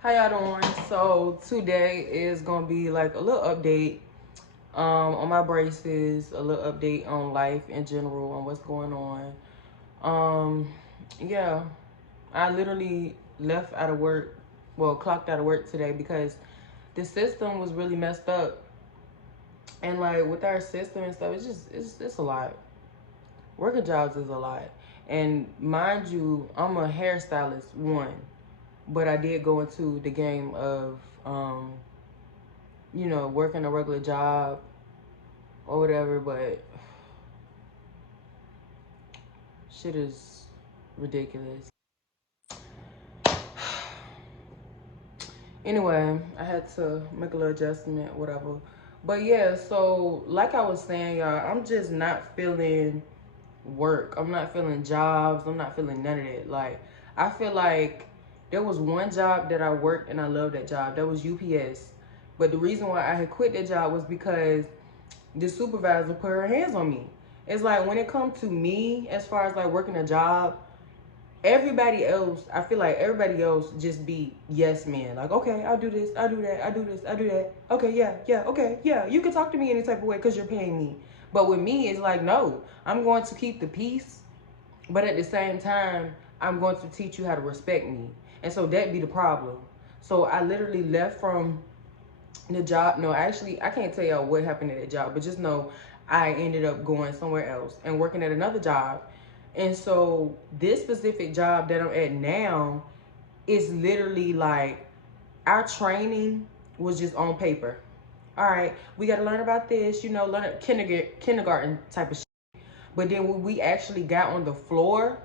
How y'all doing? So today is gonna be like a little update on my braces, a little update on life in general, on what's going on. Um yeah, I literally left out of work, well, clocked out of work today because the system was really messed up. And like with our system and stuff, it's a lot. Working jobs is a lot. And mind you, I'm a hairstylist, one, but I did go into the game of working a regular job or whatever, but shit is ridiculous. Anyway, I had to make a little adjustment, whatever. But yeah, so like I was saying, y'all, I'm just not feeling work. I'm not feeling jobs. I'm not feeling none of that. Like, I feel like there was one job that I worked and I loved that job. That was UPS. But the reason why I had quit that job was because the supervisor put her hands on me. It's like when it comes to me, as far as like working a job, everybody else, I feel like everybody else just be yes men. Like, okay, I'll do this, I'll do that, I'll do this, I'll do that. Okay, yeah, okay, yeah. You can talk to me any type of way because you're paying me. But with me, it's like, no, I'm going to keep the peace, but at the same time, I'm going to teach you how to respect me. And so that be the problem. So I literally left from the job. No, actually, I can't tell y'all what happened at that job, but just know I ended up going somewhere else and working at another job. And so this specific job that I'm at now is literally like our training was just on paper. All right, we got to learn about this, learn kindergarten type of shit. But then when we actually got on the floor,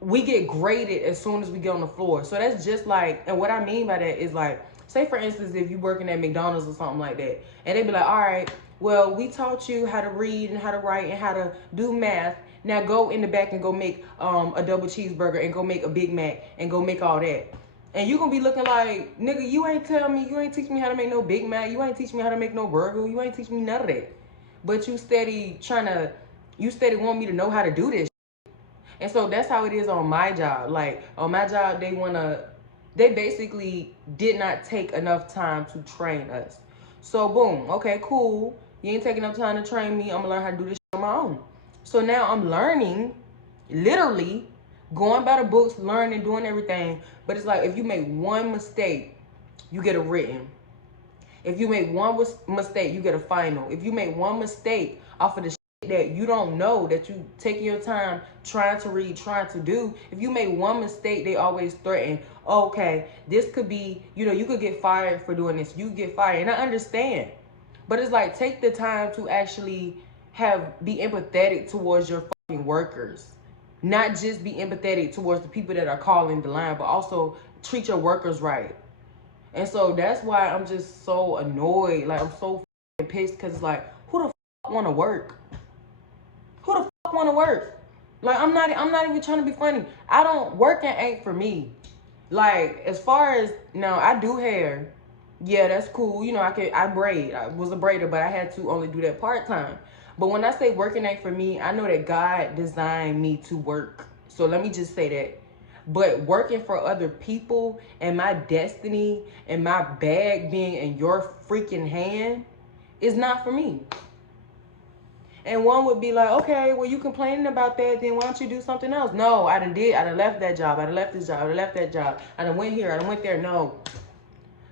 we get graded as soon as we get on the floor. So that's just like, and what I mean by that is like, say for instance, if you're working at McDonald's or something like that, and they be like, all right, well, we taught you how to read and how to write and how to do math. Now go in the back and go make a double cheeseburger and go make a Big Mac and go make all that. And you gonna be looking like, nigga, you ain't tell me, you ain't teach me how to make no Big Mac, you ain't teach me how to make no burger, you ain't teach me none of that. But you steady want me to know how to do this. And so that's how it is on my job. Like on my job, they basically did not take enough time to train us. So boom, okay, cool. You ain't taking enough time to train me. I'm gonna learn how to do this shit on my own. So now I'm learning, literally going by the books, learning, doing everything. But it's like if you make one mistake, you get a written. If you make one mistake, you get a final. If you make one mistake off of the shit that you don't know, that you taking your time trying to read, trying to do, if you make one mistake, they always threaten, okay, this could be, you could get fired for doing this. You get fired. And I understand. But it's like, take the time to actually be empathetic towards your fucking workers. Not just be empathetic towards the people that are calling the line, but also treat your workers right. And so that's why I'm just so annoyed. Like I'm so pissed because it's like, who the want to work? Who the want to work? Like I'm not even trying to be funny. I don't working ain't for me. Like as far as now, I do hair. Yeah, that's cool. I braid. I was a braider, but I had to only do that part time. But when I say working ain't for me, I know that God designed me to work. So let me just say that. But working for other people and my destiny and my bag being in your freaking hand is not for me. And one would be like, okay, well, you complaining about that, then why don't you do something else? No, I done left that job. I done left this job. I done left that job. I done went here. I done went there. No.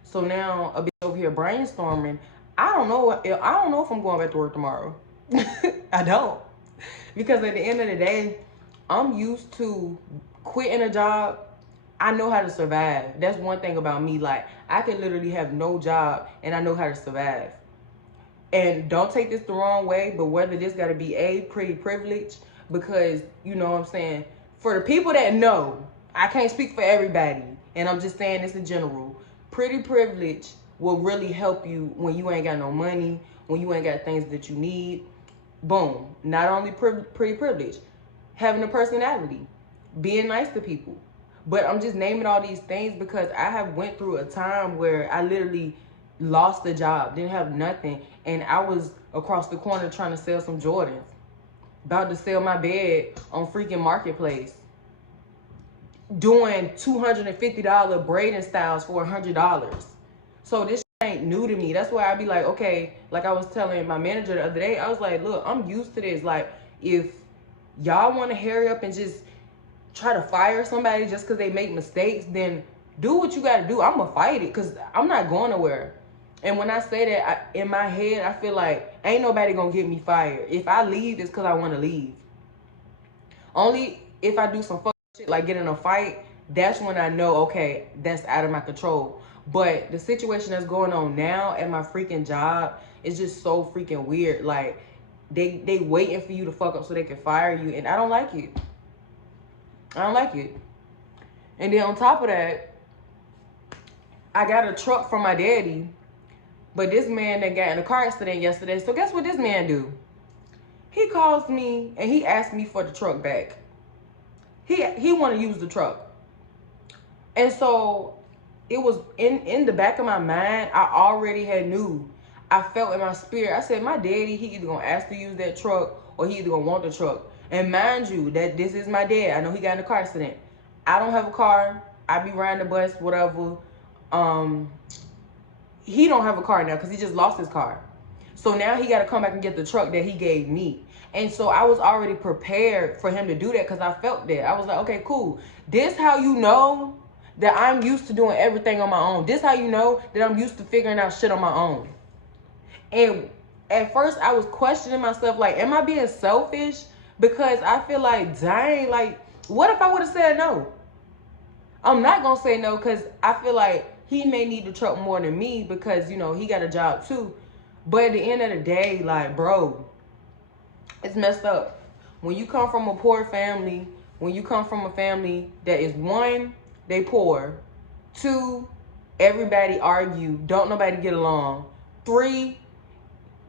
So now a bitch over here brainstorming. I don't know if I'm going back to work tomorrow. I don't. Because at the end of the day, I'm used to quitting a job. I know how to survive. That's one thing about me. Like, I can literally have no job and I know how to survive. And don't take this the wrong way, but whether this got to be pretty privilege, because, you know what I'm saying, for the people that know, I can't speak for everybody, and I'm just saying this in general, pretty privilege will really help you when you ain't got no money, when you ain't got things that you need. Boom. Not only pretty privilege, having a personality, being nice to people. But I'm just naming all these things because I have went through a time where I literally lost the job, didn't have nothing, and I was across the corner trying to sell some Jordans, about to sell my bed on freaking Marketplace. doing $250 braiding styles for $100. So this ain't new to me. That's why I be like, okay, like I was telling my manager the other day, I was like, look, I'm used to this. Like, if y'all want to hurry up and just try to fire somebody just because they make mistakes, then do what you got to do. I'm going to fight it because I'm not going nowhere. And when I say that, in my head, I feel like ain't nobody going to get me fired. If I leave, it's because I want to leave. Only if I do some fuck shit like get in a fight, that's when I know, okay, that's out of my control. But the situation that's going on now at my freaking job is just so freaking weird. Like, they waiting for you to fuck up so they can fire you, and I don't like it. I don't like it. And then on top of that, I got a truck from my daddy, but this man that got in a car accident yesterday. So guess what this man do? He calls me and he asked me for the truck back. He want to use the truck. And so it was in the back of my mind, I already had knew. I felt in my spirit. I said, my daddy, he either gonna ask to use that truck or he either gonna want the truck. And mind you, that this is my dad. I know he got in a car accident. I don't have a car. I be riding the bus, whatever. He don't have a car now because he just lost his car. So now he got to come back and get the truck that he gave me. And so I was already prepared for him to do that because I felt that. I was like, okay, cool. This how you know that I'm used to doing everything on my own. This how you know that I'm used to figuring out shit on my own. And at first I was questioning myself, like, am I being selfish? Because I feel like, dang, like, what if I would have said no? I'm not going to say no because I feel like he may need the truck more than me because, you know, he got a job too. But at the end of the day, like, bro, it's messed up. When you come from a poor family, when you come from a family that is, one, they poor, two, everybody argue, don't nobody get along, three,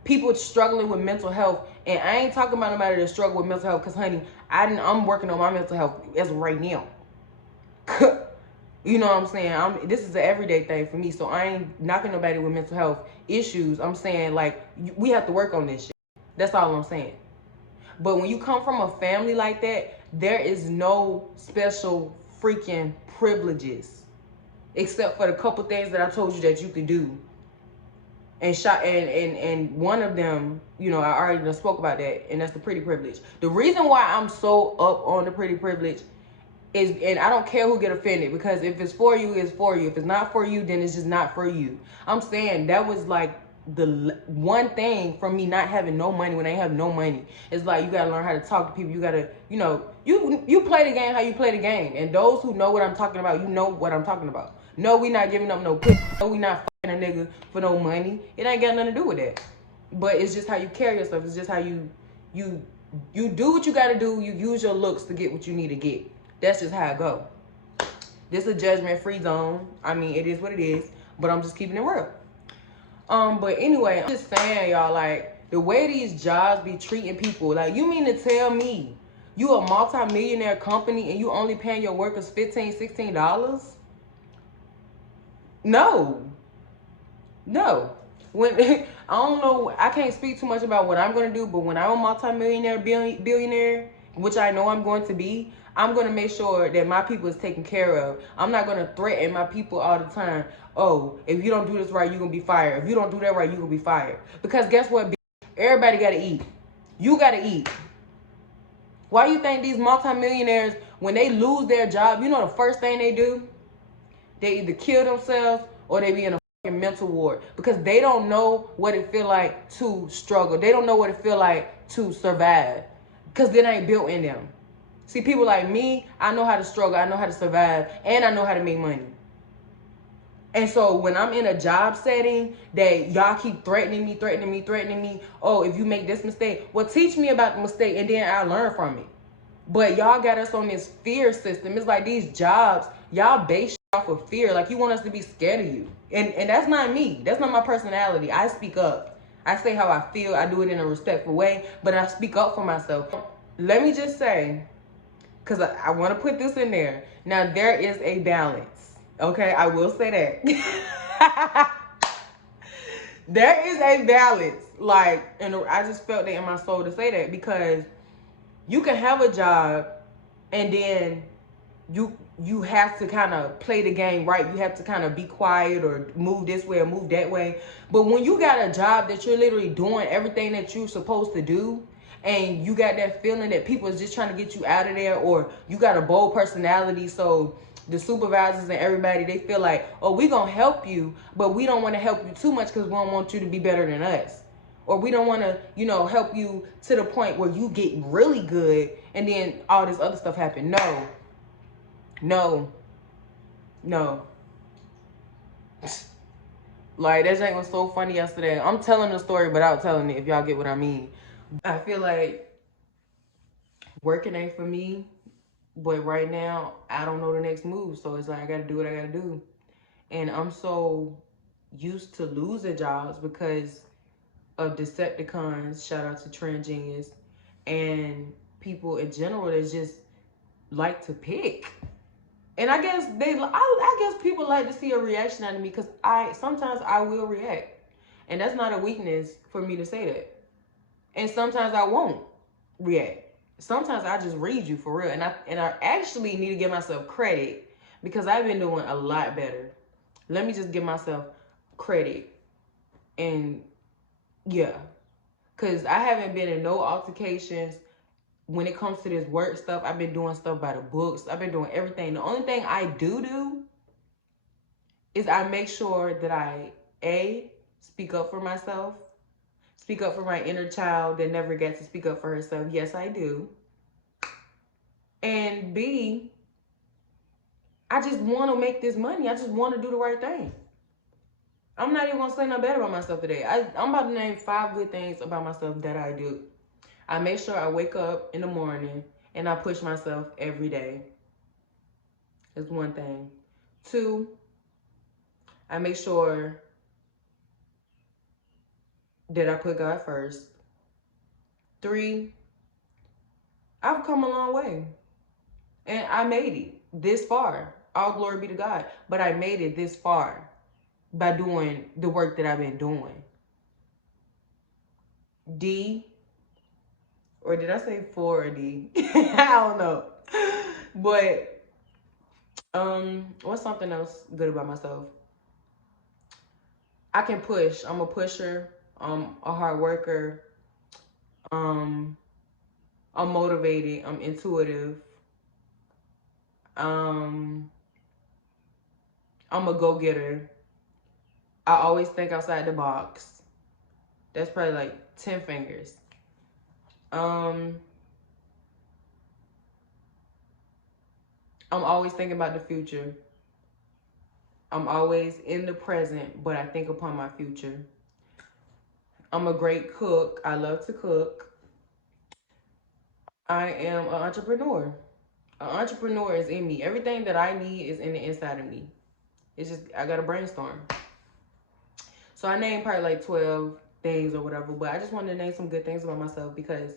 people struggling with mental health. And I ain't talking about nobody that struggle with mental health because, honey, I'm working on my mental health as of right now. You know what I'm saying? This is an everyday thing for me, so I ain't knocking nobody with mental health issues. I'm saying, like, we have to work on this shit. That's all I'm saying. But when you come from a family like that, there is no special freaking privileges except for the couple things that I told you that you could do. And one of them, you know, I already spoke about that, and that's the pretty privilege. The reason why I'm so up on the pretty privilege is, and I don't care who get offended, because if it's for you, it's for you. If it's not for you, then it's just not for you. I'm saying that was like the one thing from me not having no money when I have no money. It's like you gotta learn how to talk to people. You gotta, you know, you play the game how you play the game. And those who know what I'm talking about, you know what I'm talking about. No, we not giving up no pussy. No, we not fucking a nigga for no money. It ain't got nothing to do with that. But it's just how you carry yourself. It's just how you do what you gotta do. You use your looks to get what you need to get. That's just how it go. This is a judgment-free zone. I mean, it is what it is, but I'm just keeping it real. But anyway, I'm just saying, y'all, like, the way these jobs be treating people, like, you mean to tell me you a multi-millionaire company and you only paying your workers $15, $16? No. When I don't know, I can't speak too much about what I'm gonna do, but when I'm a multi-millionaire, billionaire, which I know I'm going to be, I'm going to make sure that my people is taken care of. I'm not going to threaten my people all the time. Oh, if you don't do this right, you're going to be fired. If you don't do that right, you're going to be fired. Because guess what, bitch? Everybody got to eat. You got to eat. Why you think these multimillionaires, when they lose their job, you know the first thing they do? They either kill themselves or they be in a fucking mental ward. Because they don't know what it feel like to struggle. They don't know what it feel like to survive. Because it ain't built in them. See, people like me, I know how to struggle, I know how to survive, and I know how to make money. And so when I'm in a job setting that y'all keep threatening me, oh, if you make this mistake, well, teach me about the mistake, and then I'll learn from it. But y'all got us on this fear system. It's like these jobs, y'all base off of fear. Like, you want us to be scared of you. And that's not me. That's not my personality. I speak up. I say how I feel. I do it in a respectful way, but I speak up for myself. Let me just say, because I want to put this in there. Now, there is a balance. Okay? I will say that. There is a balance. Like, and I just felt that in my soul to say that, because you can have a job and then you have to kind of play the game right. You have to kind of be quiet or move this way or move that way. But when you got a job that you're literally doing everything that you're supposed to do, and you got that feeling that people is just trying to get you out of there, or you got a bold personality, so the supervisors and everybody, they feel like, oh, we gonna help you, but we don't want to help you too much because we don't want you to be better than us. Or we don't want to, help you to the point where you get really good and then all this other stuff happen. No. Like, that jank was so funny yesterday. I'm telling the story without telling it, if y'all get what I mean. I feel like working ain't for me, but right now, I don't know the next move. So it's like, I got to do what I got to do. And I'm so used to losing jobs because of Decepticons, shout out to Trend Genius, and people in general that just like to pick. And I guess I guess people like to see a reaction out of me because sometimes I will react. And that's not a weakness for me to say that. And sometimes I won't react. Sometimes I just read you for real. And I actually need to give myself credit because I've been doing a lot better. Let me just give myself credit. And yeah. Because I haven't been in no altercations. When it comes to this work stuff, I've been doing stuff by the books. I've been doing everything. The only thing I do is I make sure that I, A, speak up for myself. Speak up for my inner child that never gets to speak up for herself. Yes, I do. And B, I just want to make this money. I just want to do the right thing. I'm not even going to say nothing bad about myself today. I'm about to name 5 good things about myself that I do. I make sure I wake up in the morning and I push myself every day. That's one thing. 2, I make sure that I put God first. 3, I've come a long way. And I made it this far. All glory be to God. But I made it this far by doing the work that I've been doing. D, or did I say 4 or D? I don't know. But what's something else good about myself? I can push. I'm a pusher. I'm a hard worker. I'm motivated. I'm intuitive. I'm a go-getter. I always think outside the box. That's probably like 10 fingers. I'm always thinking about the future. I'm always in the present, but I think upon my future. I'm a great cook. I love to cook. I am an entrepreneur. An entrepreneur is in me. Everything that I need is in the inside of me. It's just, I got to brainstorm. So I named probably like 12 things or whatever, but I just wanted to name some good things about myself because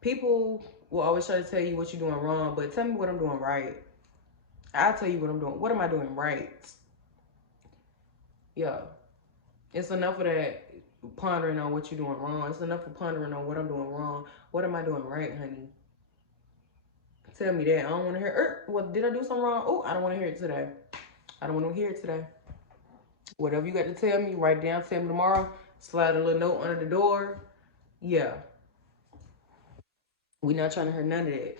people will always try to tell you what you're doing wrong, but tell me what I'm doing right. I'll tell you what I'm doing. What am I doing right? Yeah. It's enough of that pondering on what you're doing wrong. It's enough of pondering on what I'm doing wrong. What am I doing right, honey? Tell me that. I don't want to hear, well, did I do something wrong? Oh, I don't want to hear it today. I don't want to hear it today. Whatever you got to tell me, write down, tell me tomorrow. Slide a little note under the door. Yeah. We not trying to hear none of that.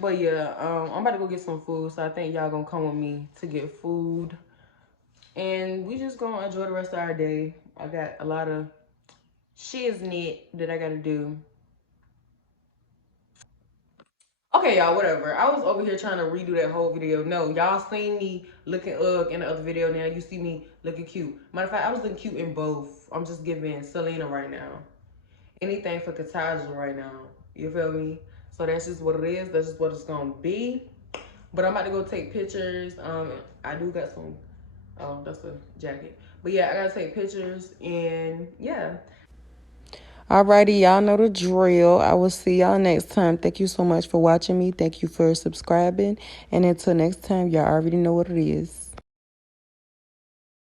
But yeah, I'm about to go get some food. So I think y'all gonna come with me to get food. And we just gonna enjoy the rest of our day. I got a lot of shiznit that I gotta do. Okay, y'all, whatever. I was over here trying to redo that whole video. No, y'all seen me looking ugly in the other video. Now you see me looking cute. Matter of fact, I was looking cute in both. I'm just giving Selena right now. Anything for Katajah right now. You feel me? So that's just what it is. That's just what it's gonna be. But I'm about to go take pictures. I do got some, oh, that's a jacket. But yeah, I gotta take pictures and yeah. Alrighty, y'all know the drill. I will see y'all next time. Thank you so much for watching me. Thank you for subscribing. And until next time, y'all already know what it is.